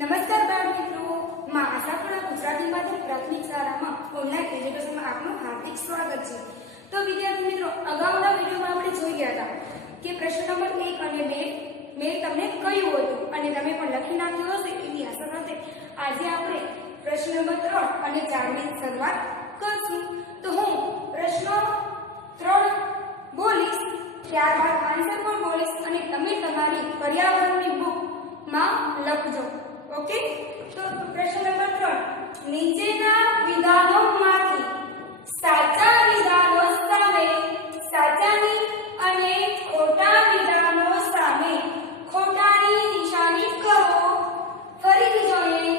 નમસ્કાર બાળ મિત્રો, માં આશાપુરા ગુજરાતી માધ્યમ પ્રાથમિક શાળામાં ઓનલાઈન એજ્યુકેશનમાં આપનું હાર્દિક સ્વાગત છે। તો વિદ્યાર્થી મિત્રો, અગાઉના વિડીયોમાં આપણે જોઈ ગયા હતા કે પ્રશ્ન નંબર 1 અને 2 મેં તમને કહ્યું હતું અને તમે પણ લખી નાખ્યું હશે એવી આશા સાથે આજે આપણે પ્રશ્ન નંબર 3 અને 4 ની શરૂઆત કરશું। તો હું પ્રશ્ન 3 બોલીશ, ત્યારબાદ આન્સર પણ બોલીશ અને તમે તમારી પર્યાવરણની બુક માં લખજો। ओके, तो प्रश्न नंबर 3, નીચેના વિધાનોમાંથી સાચા વિધાનો સામે સાચાની અને ખોટા વિધાનો સામે ખોટાની નિશાની કરો। ફરીથી જોઈએ,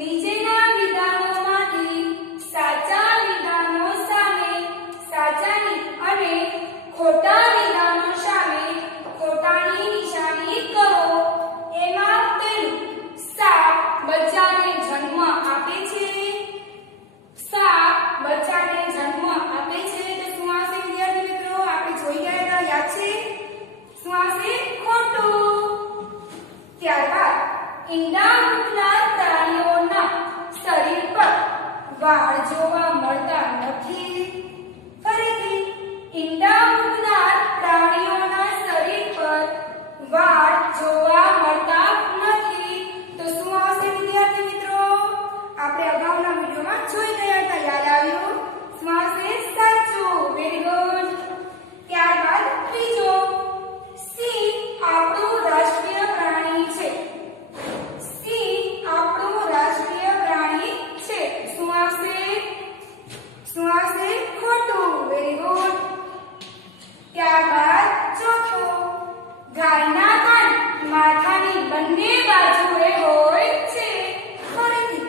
નીચેના વિધાનોમાંથી સાચા વિધાનો સામે સાચાની અને ખોટા વિધાનો સામે ખોટાની નિશાની કરો। એમાં પેલું, સાપ બચ્ચાને જન્મ આપે છે। સાપ બચ્ચાને જન્મ આપે છે તો શું આવશે વિદ્યાર્થી મિત્રો? આપણે જોઈ ગયા હતા, યાદ છે? શું આવશે? ખોટું। ત્યારબાદ, ઈંડા મૂકનાર પ્રાણીઓના શરીર પર વાળ જોવા મળતા નથી। ફરીથી, ઈંડા મૂકનાર પ્રાણીઓના શરીર પર વાળ જોવા મળતા નથી તો શું આવશે વિદ્યાર્થી મિત્રો? આપણે અગાઉના વિડીયોમાં જોઈ ગયા હતા, યાદ આવ્યું? શું આવશે? સાચું, વેરી ગુડ। ત્યારબાદ ત્રીજો, સિંહ આપણું રાષ્ટ્રીય પ્રાણી છે। સિંહ આપણું રાષ્ટ્રીય પ્રાણી છે, શું આવશે? શું આવશે? ખોટું, વેરી ગુડ। ત્યારબાદ ચોથો, ગાયના કાન માથાની બંને બાજુએ હોય છે। ફરીથી,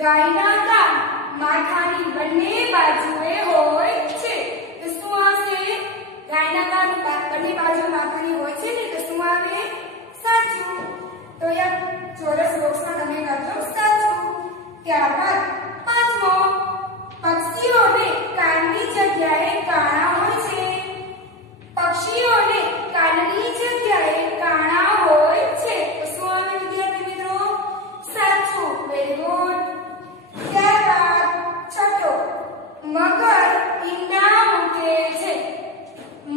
ગાયના કાન માથાની બંને બાજુએ હોય છે તો શું આવશે? ગાયના કાન બંને બાજુ માથાની હોય છે ને તો શું આવે? સાચું। તો યાર ચોરસ બોક્સમાં તમે કરજો સાચું। ત્યારબાદ પાંચમો, પક્ષીઓને કાનની જગ્યાએ કાણા હોય છે। પક્ષીઓને કાનની જગ્યાએ કાણા હોય છે તો શું આવે વિદ્યાર્થી મિત્રો? સાચું, વેરી ગુડ। ત્યારબાદ છઠ્ઠો, મગર ઈંડા મૂકે છે।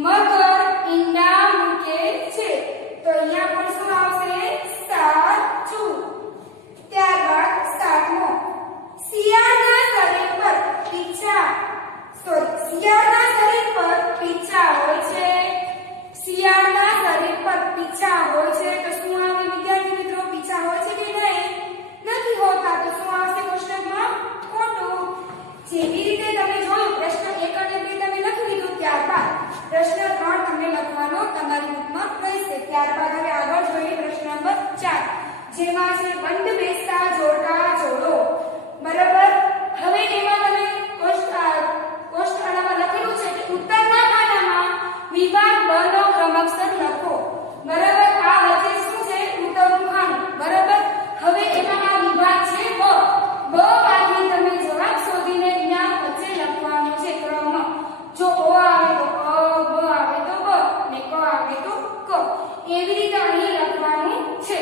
મગર ઈંડા મૂકે છે તો અહીંયા પણ શું આવશે? સાચું। ત્યારબાદ સાતમો, શિયાળના શરીર પર પીંછા શિયાળના શરીર પર પીંછા હોય છે। શિયાળના શરીર પર પીંછા હોય છે તો શું આવે વિદ્યાર્થી મિત્રો? પીંછા હોય છે કે નહીં? નથી હોતા તો શું આવશે કોષ્ટકમાં? ખોટું। જેવી રીતે તમે જોયું, પ્રશ્ન 1 અને 2 તમે લખી લીધું, ત્યારબાદ પ્રશ્ન 3 તમને લખવાનો તમારી બુકમાં રહેશે। ત્યારબાદ હવે આગળ જોઈએ પ્રશ્ન નંબર 4, જેમાં છે બંધ બેસતા જોડકા જોડો। બરાબર, હવે એમાં તમે કોષ્ટકમાં લખેલું છે કે ઉત્તરના ખાનામાં વિભાગ બ નો ક્રમાંક લખો। બરાબર, આ વચ્ચે શું છે? ઉત્તરનું ખાનું। બરાબર, હવે એમાં આ વિભાગ છે બ માંથી તમે જવાબ શોધીને અહીંયા વચ્ચે લખવાનો છે ક્રમ। જો ઓ આવે તો અ, બ આવે તો બ ને ક આવે તો ક, એવી રીતે અહીં લખવાનું છે।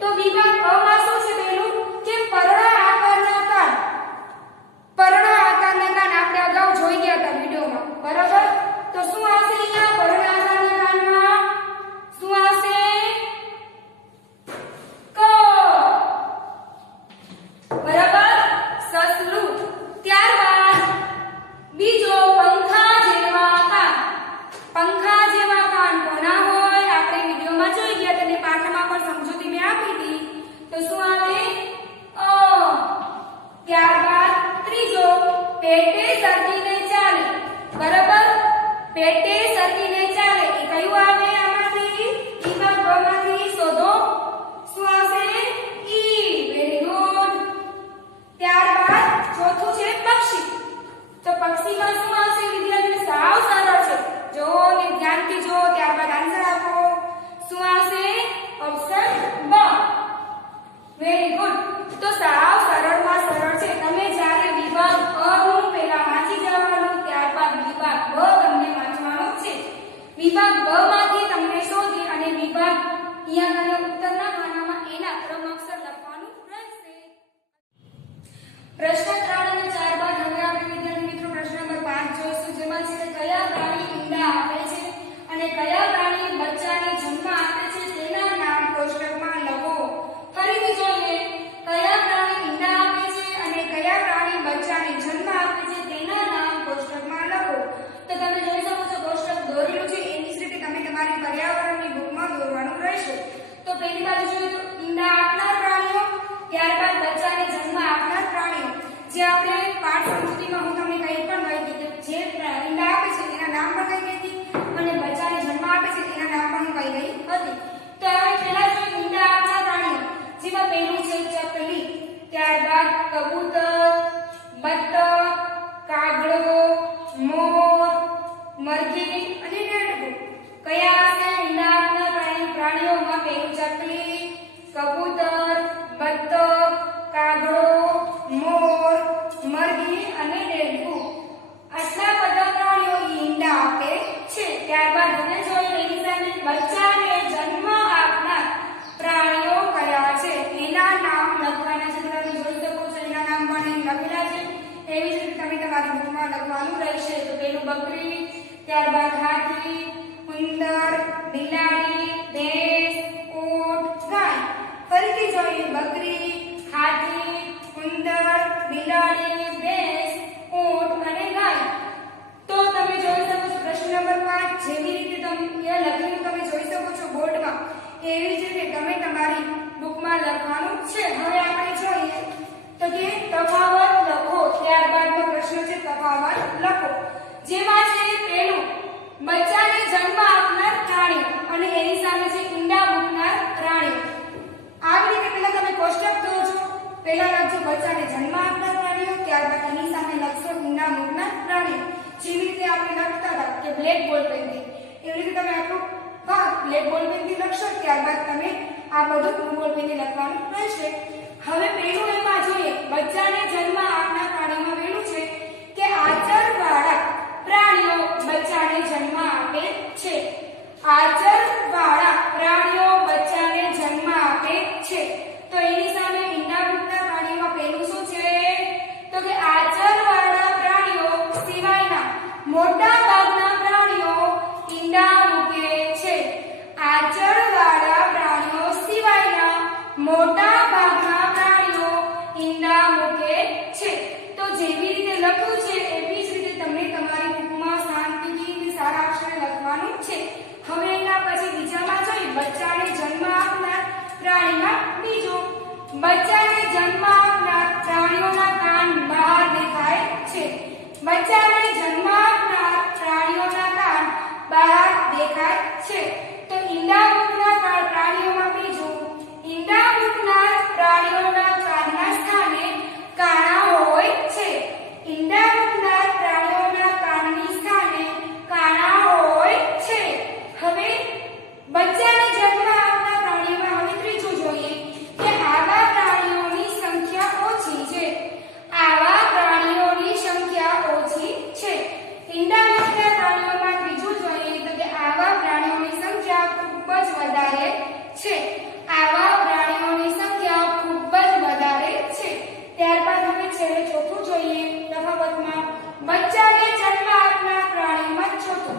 તો વિભાગ અ માં શું છે? પહેલું કે પરણા આકારના કાન। પરણા આકારના કાન આપણે અગાઉ જોઈ ગયા હતા વિડિયોમાં। બરાબર, તો શું આવશે અહીંયા પરણા આકારના કાનમાં? શું આવશે? ક। બરાબર, સસલું। ત્યારબાદ બીજો, પંખા જેવા કાન। પંખા જેવા કાન કોના હોય? આપણે વિડિયોમાં જોઈ ગયા તેને પાઠમાં પણ સમજૂતી મેં આપી હતી તો શું આવે? અ। ત્યારબાદ ત્રીજો, પેટે સરકીને ચાલે। બરાબર, પેટે સરકીને ચાલે એ કયું આવે આમાંથી? વિભાગ બ માંથી શોધો, શું આવશે? ઈ, વેરી ગુડ। ત્યારબાદ ચોથું છે પક્ષી। તો પક્ષીમાં શું આવશે વિદ્યાર્થી? સાવ સરળ છે, જો ને ધ્યાનથી જો, ત્યારબાદ આન્સર આપો। શું આવશે? ઓપ્શન બ, વેરી ગુડ। તો સાવ સરળમાં સરળ છે। તમે જ્યારે વિભાગ અ નું પહેલા વાંચી જવાનું, ત્યારબાદ વિભાગ બ તમને વાંચવાનો છે। વિભાગ બ માંથી તમને શોધી અને વિભાગ અહીંયા ઉત્તરના ખાનામાં એના ક્રમ અક્ષર લખવાનું પ્રશ્ન 3 અને 4 બાદ હવે આપણે વિદ્યાર્થી મિત્રો પ્રશ્ન નંબર 5 જોઈશું, જેમાં છે કે કયા પ્રાણી ઈંડા આપે છે અને કયા પ્રાણી બચ્ચાને જન્મ આપે છે તેના નામ કોષ્ટકમાં લખો. ફરીથી જોઈએ, કયા પ્રાણી ઈંડા આપે છે અને કયા પ્રાણી બચ્ચાને જન્મ આપે છે તેના નામ કોષ્ટકમાં લખો. તો તમે જોઈ શકો છો કોષ્ટક દોરેલું છે, એની જ રીતે તમે તમારી પર્યાવરણની બુકમાં દોરવાનું રહેશે. તો પહેલી બાજુ જોઈએ તો ઈંડા આપનાર પ્રાણીઓ, ત્યારબાદ બચ્ચાને જન્મ આપનાર પ્રાણીઓ. જે આપણે પાઠ સમજૂતીમાં હું તમને કંઈ પણ કહી હતી કે જે ઈંડા આપે છે એના નામ પણ કહી હતી અને બચ્ચાને જન્મ આપે છે એના નામ પણ હું કહી ગઈ હતી. તો હવે પહેલા જોઈએ ઈંડા આપનાર પ્રાણીઓ, જેમાં પહેલું છે ચકલી, ત્યારબાદ કબૂતર, બતક, કાગડો, મોર, મરઘી અને દેડકું. કયા હશે ઈંડા આપનાર પ્રાણીઓમાં? પહેલું ચકલી, કબૂતર, બતક, કાગડો, મોર, મરઘી અને દેડકું. આટલા બધા પ્રાણીઓ ઈંડા આપે છે. ત્યારબાદ હવે જોઈએ એની સામે બચ્ચાને જન્મ આપનાર પ્રાણીઓ કયા છે એના નામ લખવાના છે. તમે જોઈ શકો છો એના નામ પણ અહીં લખેલા છે. એવી જ રીતે તમે તમારી બુકમાં લખવાનું રહેશે. તો પહેલું બકરી, ત્યારબાદ હાથી, ઉંદર, બિલાડી, ભેંસ, ઊંટ, ગાય. ફરીથી જોઈએ બકરી, હાથી, ઉંદર, બિલાડી, ભેંસ, ઊંટ અને ગાય. તો તમે જોઈ શકો છો પ્રશ્ન નંબર 5 જેવી રીતે તમે લખેલું તમે જોઈ શકો છો બોર્ડમાં, એવી જ રીતે તમે તમારી બુકમાં લખવાનું છે. હવે આપણે જોઈએ તો કે તફાવત લખો. ત્યારબાદનો પ્રશ્ન છે તફાવત લખો, જેમાં છે પહેલું બચ્ચાને જન્મ આપનાર પ્રાણીઓ અને એની સામે છે ઈંડા મૂકનાર પ્રાણીઓ. આવી રીતે પહેલા તમે કોષ્ટક દોરજો. પહેલા લખજો બચ્ચાને જન્મ આપનાર પ્રાણીઓ, ત્યારબાદ એની સામે લખશો ઈંડા મૂકનાર પ્રાણીઓ. જેવી રીતે આપણે લખતા હતા કે બ્લેક બોલ પેનથી, એવી રીતે તમે આટલું ભાગ બ્લેક બોલ પેનથી લખશો. ત્યારબાદ તમે આ બધું બ્લુ બોલ પેનથી લખવાનું રહેશે. હવે પહેલું એમાં જોઈએ બચ્ચાને જન્મ આપનાર પ્રાણીઓમાં પહેલું છે કે આચરવાળા પ્રાણીઓ બચ્ચાને જન્મ આપે છે. આચરવાળા પ્રાણીઓ બચ્ચાને જન્મ આપે છે. તો એની સામે ઈંડા મૂકનાર પ્રાણીઓમાં પહેલું શું છે? તો કે આચરવાળા પ્રાણીઓ સિવાયના મોટા ભાગના પ્રાણીઓ ઈંડા મૂકે છે. આચરવાળા પ્રાણીઓ સિવાયના મોટા ભાગના પ્રાણીઓ ઈંડા મૂકે છે. તો જેવી રીતે લખ્યું છે એવી જ રીતે તમને તમારી બુકમાં શાંતિથી સારા અક્ષરે લખવાનું છે. હવે એના પછી બીજામાં જોઈએ બચ્ચાને જન્મ આપનાર પ્રાણીમાં બીજો. બચ્ચાને જન્મ આપનાર પ્રાણીઓના કાન બહાર દેખાય છે. બચ્ચાને જન્મ આપનાર પ્રાણીઓના કાન બહાર દેખાય છે. તો ઈંડા મૂકનાર પ્રાણીઓમાં બીજું, ઈંડા મૂકનાર પ્રાણીઓના કાનના સ્થાને કાણા હોય છે. ઈંડા મૂકનાર પ્રાણીઓના કાનની સ્થાને કાણા હોય છે. હવે બચ્ચાને જન્મ આપનાર પ્રાણીઓમાં હવે ત્રીજું જોઈએ કે આવા પ્રાણીઓની સંખ્યા ઓછી છે. આવા પ્રાણીઓની સંખ્યા ઓછી છે. ઈંડા મૂકનાર પ્રાણીઓમાં ત્રીજું જોઈએ તો કે આવા પ્રાણીઓની સંખ્યા ખૂબ જ વધારે છે. આવા પ્રાણીઓની સંખ્યા ખૂબ જ વધારે છે. ત્યારબાદ હવે છેલ્લે ચોથું જોઈએ તફાવતમાં બચ્ચાને જન્મ આપનાર પ્રાણીઓમાં ચોથું,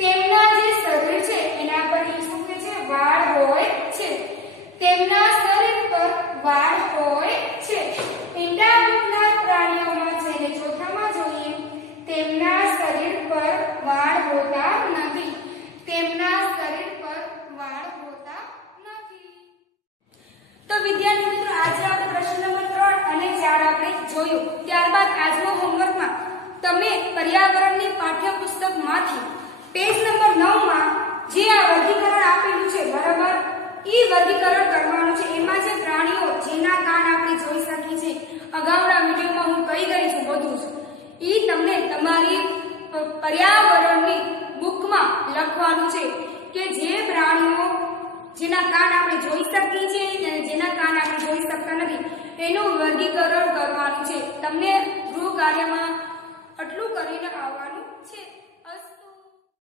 તેમના જે શરીર છે એના પર શું કે છે? વાળ હોય છે. તેમના શરીર પર વાળ હોય છે. ઈંડા મૂકનાર પ્રાણીઓમાં છેલ્લે ચોથામાં જોઈએ તેમના શરીર પર વાળ હોતા નથી. તેમના શરીર પર વાળ હોતા નથી. તો વિદ્યાર્થી મિત્રો આજે આપણે પ્રશ્ન નંબર 3 અને 4 આપણે જોયું. ત્યારબાદ આજનો હોમવર્કમાં તમે પર્યાવરણની પાઠ્યપુસ્તકમાંથી પેજ નંબર 9 માં જે આ વર્ગીકરણ આપેલું છે બરાબર, એ વર્ગીકરણ કરવાનું છે. એમાં જે પ્રાણીઓ જેના કાન આપણે જોઈ શકીએ છીએ, અગાઉના વિડીયોમાં હું કહી ગઈ છું બધું જ, એ તમને તમારી પર્યાવરણની બુકમાં લખવાનું છે કે જે પ્રાણીઓ જેના કાન આપણે જોઈ શકીએ છીએ અને જેના કાન આપણે જોઈ શકતા નથી એનું વર્ગીકરણ કરવાનું છે. તમને ગૃહ કાર્યમાં આટલું કરીને આવવાનું છે.